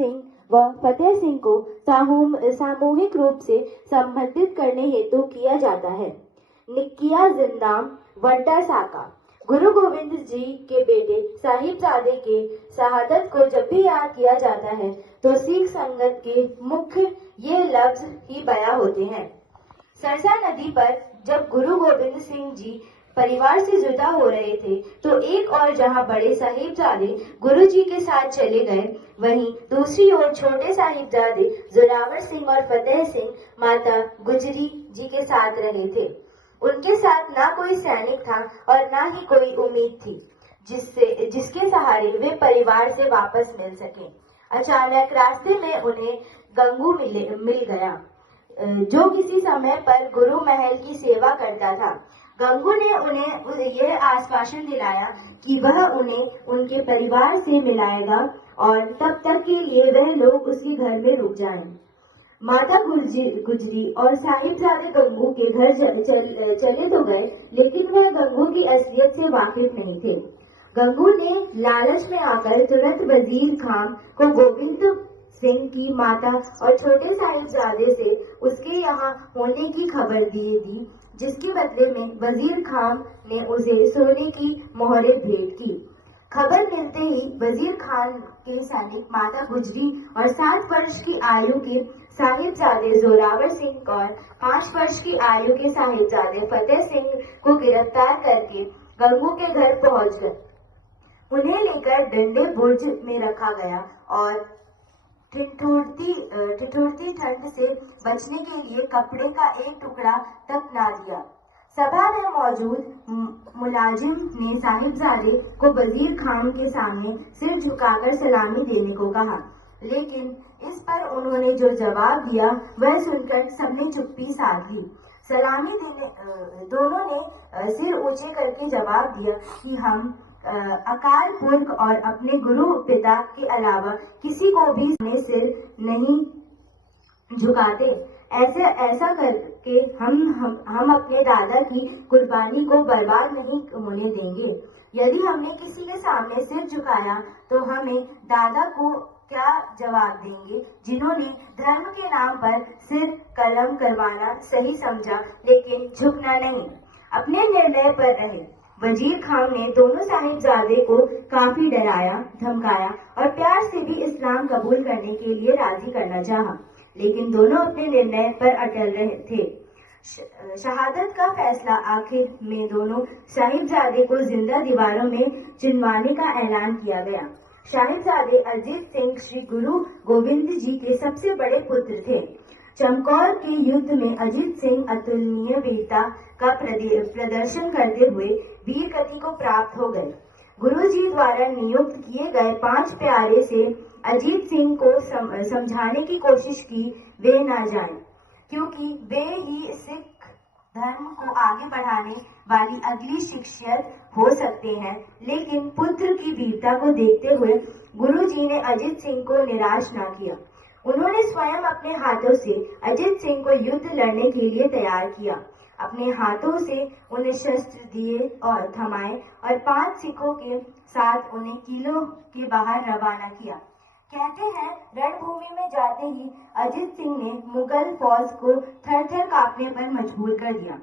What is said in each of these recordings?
सिंह व फतेह सिंह को सामूहिक रूप से संबंधित करने हेतु किया जाता है। निकिया जिंदाम वड्डा साका। गुरु गोविंद जी के बेटे साहिबजादे के शहादत को जब भी याद किया जाता है तो सिख संगत के मुख्य ये लफ्ज ही बयां होते हैं। सरसा नदी पर जब गुरु गोविंद सिंह जी परिवार से जुदा हो रहे थे तो एक और जहां बड़े साहिबजादे गुरु जी के साथ चले गए, वहीं दूसरी ओर छोटे साहिबजादे जोरावर सिंह और फतेह सिंह माता गुजरी जी के साथ रहे थे। उनके साथ ना कोई सैनिक था और ना ही कोई उम्मीद थी जिसके सहारे वे परिवार से वापस मिल सके। अचानक रास्ते में उन्हें गंगू मिल गया, जो किसी समय पर गुरु महल की सेवा करता था। गंगू ने उन्हें यह आश्वासन दिलाया कि वह उन्हें उनके परिवार से मिलाएगा और तब तक के लिए वह लोग उसके घर में रुक जाएं। माता गुजरी और साहिबजादे गंगू के घर चले तो गए, लेकिन वह गंगू की असलियत से वाकिफ नहीं थे। गंगू ने लालच में आकर तुरंत वजीर खान को गोविंद सिंह की माता और छोटे साहिबजादे से उसके यहाँ होने की खबर दी, जिसके बदले में वजीर खान ने उसे सोने की मोहरें भेंट की। खबर मिलते ही वजीर खान के सैनिक माता गुजरी और 7 वर्ष की आयु के साहिबजादे जोरावर सिंह और 5 वर्ष की आयु के साहिबजादे फतेह सिंह को गिरफ्तार करके गंगू के घर पहुंच गए। उन्हें लेकर डंडे बुर्ज में रखा गया और ठिठुरती ठंड से बचने के लिए कपड़े का एक टुकड़ा तक ना दिया। सभा में मौजूद मुलाजिम ने साहिबजादे को वजीर खान के सामने सिर झुकाकर सलामी देने को कहा, लेकिन इस पर उन्होंने जो जवाब दिया वह सुनकर सबने चुप्पी साध ली। सलामी देने दोनों ने सिर ऊंचे करके जवाब दिया कि हम अकाल पुरख और अपने गुरु पिता के अलावा किसी को भी सिर नहीं झुकाते। ऐसा करके हम अपने दादा की कुर्बानी को बर्बाद नहीं होने देंगे। यदि हमने किसी के सामने सिर झुकाया तो हमें दादा को क्या जवाब देंगे, जिन्होंने धर्म के नाम पर सिर कलम करवाना सही समझा लेकिन झुकना नहीं। अपने निर्णय पर रहे। वजीर खान ने दोनों साहिबजादे को काफी डराया धमकाया और प्यार से भी इस्लाम कबूल करने के लिए राजी करना चाहा, लेकिन दोनों अपने निर्णय पर अटल रहे थे। शहादत का फैसला आखिर में दोनों साहिबजादे को जिंदा दीवारों में चिनवाने का ऐलान किया गया। साहिबजादे अजीत सिंह श्री गुरु गोविंद जी के सबसे बड़े पुत्र थे। चमकौर के युद्ध में अजीत सिंह अतुलनीय वीरता का प्रदर्शन करते हुए वीर गति को प्राप्त हो गए। गुरु जी द्वारा नियुक्त किए गए 5 प्यारे से अजीत सिंह को समझाने की कोशिश की वे ना जाएं, क्योंकि वे ही सिख धर्म को आगे बढ़ाने वाली अगली शिक्षक हो सकते हैं। लेकिन पुत्र की वीरता को देखते हुए गुरु जी ने अजीत सिंह को निराश न किया। उन्होंने स्वयं अपने हाथों से अजीत सिंह को युद्ध लड़ने के लिए तैयार किया। अपने हाथों से उन्हें शस्त्र दिए और थमाए और 5 सिखों के साथ उन्हें किलों के बाहर रवाना किया। कहते हैं रणभूमि में जाते ही अजीत सिंह ने मुगल फौज को थर-थर कांपने पर मजबूर कर दिया।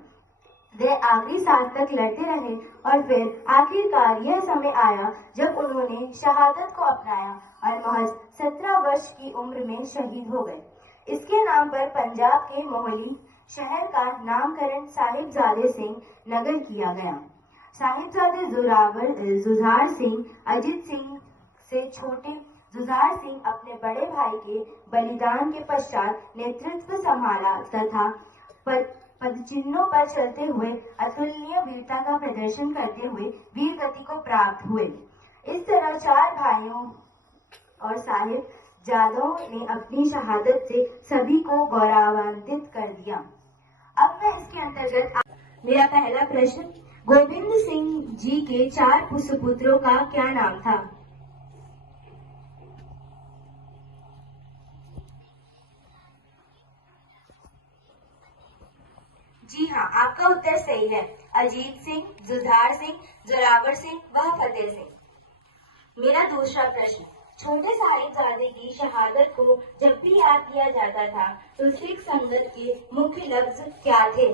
वे आखिरी सांस तक लड़ते रहे और फिर आखिरकार यह समय आया जब उन्होंने शहादत को अपनाया और महज 17 वर्ष की उम्र में शहीद हो गए। इसके नाम पर पंजाब के मोहाली शहर का नामकरण साहिबजादे सिंह नगर किया गया। साहिबजादे जुझार सिंह अजीत सिंह से छोटे जुझार सिंह अपने बड़े भाई के बलिदान के पश्चात नेतृत्व संभाला तथा पदचिन्हों पर चलते हुए अतुलनीय वीरता का प्रदर्शन करते हुए वीर गति को प्राप्त हुए। इस तरह 4 भाइयों और साहिबजादों ने अपनी शहादत से सभी को गौरवान्वित कर दिया। अब मैं इसके अंतर्गत मेरा पहला प्रश्न, गोविंद सिंह जी के 4 सुपुत्रों का क्या नाम था? जी हाँ, आपका उत्तर सही है। अजीत सिंह, जुझार सिंह, जोरावर सिंह व फतेह सिंह। मेरा दूसरा प्रश्न, छोटे साहिबजादे की शहादत को जब भी याद किया जाता था तो सिख संगत के मुख्य लफ्ज क्या थे?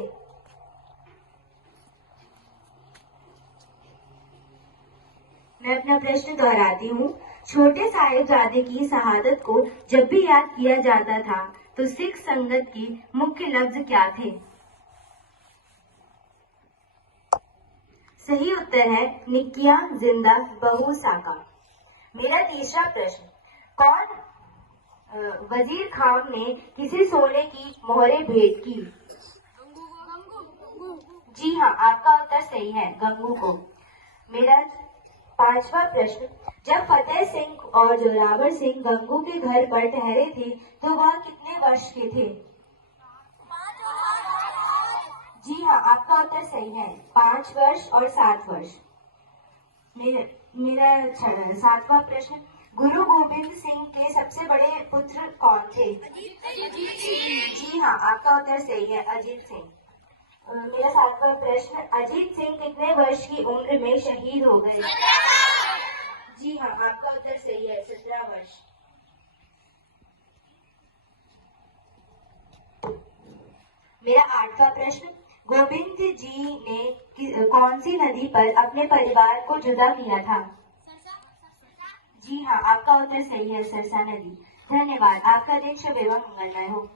मैं अपना प्रश्न दोहराती हूँ। छोटे साहिबजादे की शहादत को जब भी याद किया जाता था तो सिख संगत के मुख्य लफ्ज क्या थे? सही उत्तर है निकिया जिंदा बहू साका। मेरा तीसरा प्रश्न, कौन वजीर खान ने किसी सोने की मोहरें भेंट की? जी हाँ, आपका उत्तर सही है, गंगू को। मेरा पांचवा प्रश्न, जब फतेह सिंह और जोरावर सिंह गंगू के घर पर ठहरे थे तो वह कितने वर्ष के थे? जी हाँ, आपका उत्तर सही है, 5 वर्ष और 7 वर्ष। मेरा सातवां प्रश्न, गुरु गोविंद सिंह के सबसे बड़े पुत्र कौन थे? जी हाँ, आपका उत्तर सही है, अजीत सिंह। मेरा सातवां प्रश्न, अजीत सिंह कितने वर्ष की उम्र में शहीद हो गए? जी हाँ, आपका उत्तर सही है, 17 वर्ष। मेरा आठवां प्रश्न, गोविंद जी ने कौन सी नदी पर अपने परिवार को जुदा किया था? जी हाँ, आपका उत्तर सही है, सरसा नदी। धन्यवाद। आपका दिन शुभ एवं मंगलमय हो।